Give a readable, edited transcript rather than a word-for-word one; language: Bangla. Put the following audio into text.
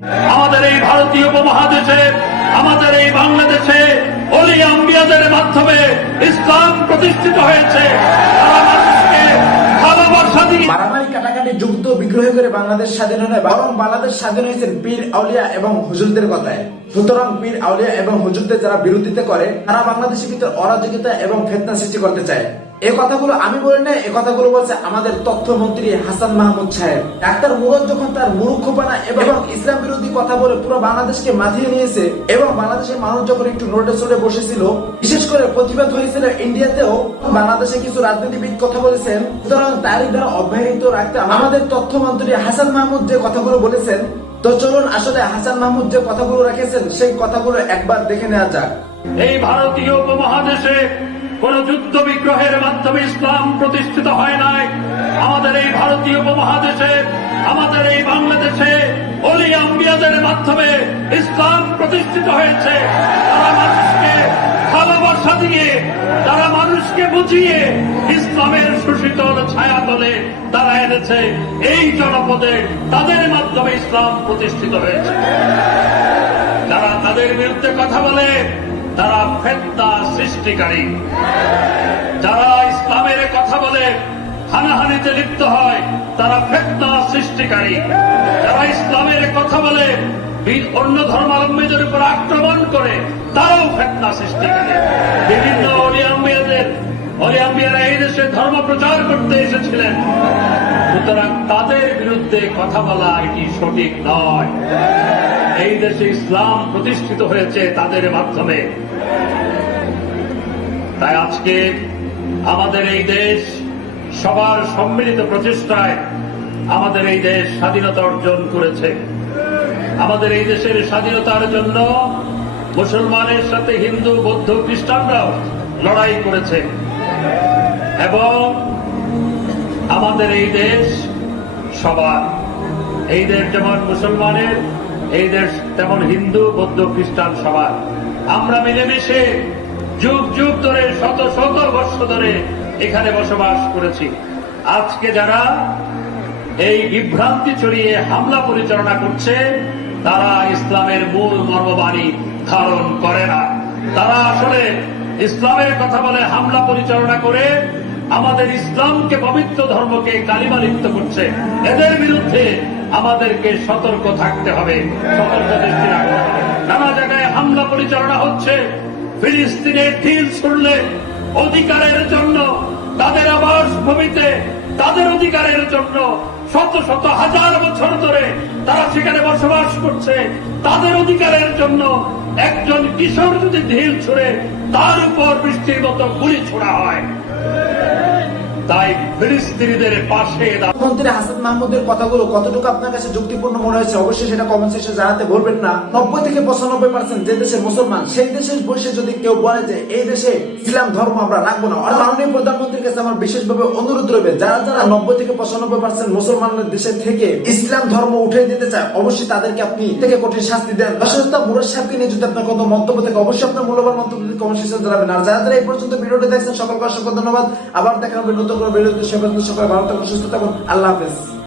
আমাদের এই ভারতীয় উপমহাদেশে, আমাদের এই বাংলাদেশে ওলি আম্বিয়াদের মাধ্যমে ইসলাম প্রতিষ্ঠিত হয়েছে। তারা মানুষকে ভালোবাসা দিয়ে মারামারি কাটাকাটি যুদ্ধ বিগ্রহ করে বাংলাদেশ স্বাধীন হয়, বরং বাংলাদেশ স্বাধীন হয়েছে পীর আউলিয়া এবং হুজুরদের কথায়। সুতরাং পীর আউলিয়া এবং হুজুরদের যারা বিরোধিতা করে, তারা বাংলাদেশের ভিতর অরাজকতা এবং ফিতনা সৃষ্টি করতে চায়। এই কথাগুলো আমি বলি না, এই কথাগুলো বলছে আমাদের তথ্যমন্ত্রী হাসান মাহমুদ সাহেব। ডাক্তার মুরাদ যখন তার মূর্খপনা এবং ইসলাম বিরোধী কথা বলে পুরো বাংলাদেশকে মাতিয়ে নিয়েছে, এবং বাংলাদেশের মানুষ যখন একটু নোটে চড়ে বসেছিল, বিশেষ করে প্রতিবাদ হয়েছিল ইন্ডিয়াতেও, বাংলাদেশে কিছু রাজনীতিবিদ কথা বলেছেন। সুতরাং তারই দ্বারা অব্যাহত রাখতে আমাদের তথ্যমন্ত্রী হাসান মাহমুদ যে কথাগুলো বলেছেন, তো চলুন আসলে হাসান মাহমুদ যে কথাগুলো রেখেছেন সেই কথাগুলো একবার দেখে নেওয়া যাক। এই ভারতীয় উপমহাদেশে কোন যুদ্ধ বিগ্রহের মাধ্যমে ইসলাম প্রতিষ্ঠিত হয় নাই। আমাদের এই ভারতীয় উপমহাদেশে, আমাদের এই বাংলাদেশে ওলি আম্বিয়াদের মাধ্যমে ইসলাম প্রতিষ্ঠিত হয়েছে। তারা মানুষকে ভালোবাসা দিয়ে, তারা মানুষকে বুঝিয়ে ইসলামের সুশীতল ছায়া তলে তারা এনেছে এই জনপদে। তাদের মাধ্যমে ইসলাম প্রতিষ্ঠিত হয়েছে। যারা তাদের বিরুদ্ধে কথা বলে তারা ফিতনা সৃষ্টিকারী। যারা ইসলামের কথা বলে হানাহানিতে লিপ্ত হয় তারা ফিতনা সৃষ্টিকারী। যারা ইসলামের কথা বলে অন্য ধর্মাবলম্বীদের উপর আক্রমণ করে তারাও ফিতনা সৃষ্টিকারী। বিভিন্ন ওলি আম্বিয়ারা এই দেশে ধর্ম প্রচার করতে এসেছিলেন। সুতরাং তাদের বিরুদ্ধে কথা বলা এটি সঠিক নয়। এই দেশে ইসলাম প্রতিষ্ঠিত হয়েছে তাদের মাধ্যমে। তাই আজকে আমাদের এই দেশ সবার সম্মিলিত প্রচেষ্টায় আমাদের এই দেশ স্বাধীনতা অর্জন করেছে। আমাদের এই দেশের স্বাধীনতার জন্য মুসলমানের সাথে হিন্দু, বৌদ্ধ, খ্রিস্টানরাও লড়াই করেছে। এবং আমাদের এই দেশ সবার, এই দেশ যেমন মুসলমানের, এই দেশ তেমন হিন্দু, বৌদ্ধ, খ্রিস্টান সবার। আমরা মিলেমিশে যুগ যুগ ধরে, শত শত বর্ষ ধরে এখানে বসবাস করেছি। আজকে যারা এই বিভ্রান্তি ছড়িয়ে হামলা পরিচালনা করছে তারা ইসলামের মূল মর্মবাণী ধারণ করে না। তারা আসলে ইসলামের কথা বলে হামলা পরিচালনা করে আমাদের ইসলামকে, পবিত্র ধর্মকে কালিমা লিপ্ত করছে। এদের বিরুদ্ধে আমাদেরকে সতর্ক থাকতে হবে, সতর্ক দৃষ্টি রাখতে হবে। নানা জায়গায় হামলা পরিচালনা হচ্ছে। ফিলিস্তিনের ঢিল ছুড়লে অধিকারের জন্য, তাদের আবাস ভূমিতে তাদের অধিকারের জন্য শত শত হাজার বছর ধরে তারা সেখানে বসবাস করছে। তাদের অধিকারের জন্য একজন কিশোর যদি ঢিল ছুড়ে তার উপর বৃষ্টির মতো গুলি ছোড়া হয়। তাই ফিলিস্তিনিদের পাশে মন্ত্রী হাসান মাহমুদের কথাগুলো কতটুকু আপনার কাছে যুক্তিপূর্ণ মনে হয়েছে অবশ্যই সেটা কমেন্ট সেকশনে জানাতে ভুলবেন না। 90 থেকে 95% যে দেশের মুসলমান, সেই দেশে বসে যদি কেউ বলে যে এই দেশে ইসলাম ধর্ম আমরা রাখবো না, আর মাননীয় প্রধানমন্ত্রীর কাছে আমার বিশেষভাবে অনুরোধ রইবে, যারা যারা 90 থেকে 95% মুসলমানদের দেশের থেকে ইসলাম ধর্ম উঠে দিতে চায়, অবশ্যই তাদেরকে আপনি থেকে কঠিন শাস্তি দেন। বিশেষত মুরাদ সাহেবকে নিয়ে যদি আপনার কোনো মন্তব্য থাকে অবশ্যই আপনার মূল্যবান মন্তব্য কমেন্ট সেকশনে জানাবেন। আর যারা যারা এই পর্যন্ত ভিডিওটি দেখছেন সকলকে অসংখ্য ধন্যবাদ। আবার দেখা হবে নতুন কোনো ভিডিওতে। সবাই ভালো থাকুন, সুস্থ থাকুন। আল্লাহ হাফেজ।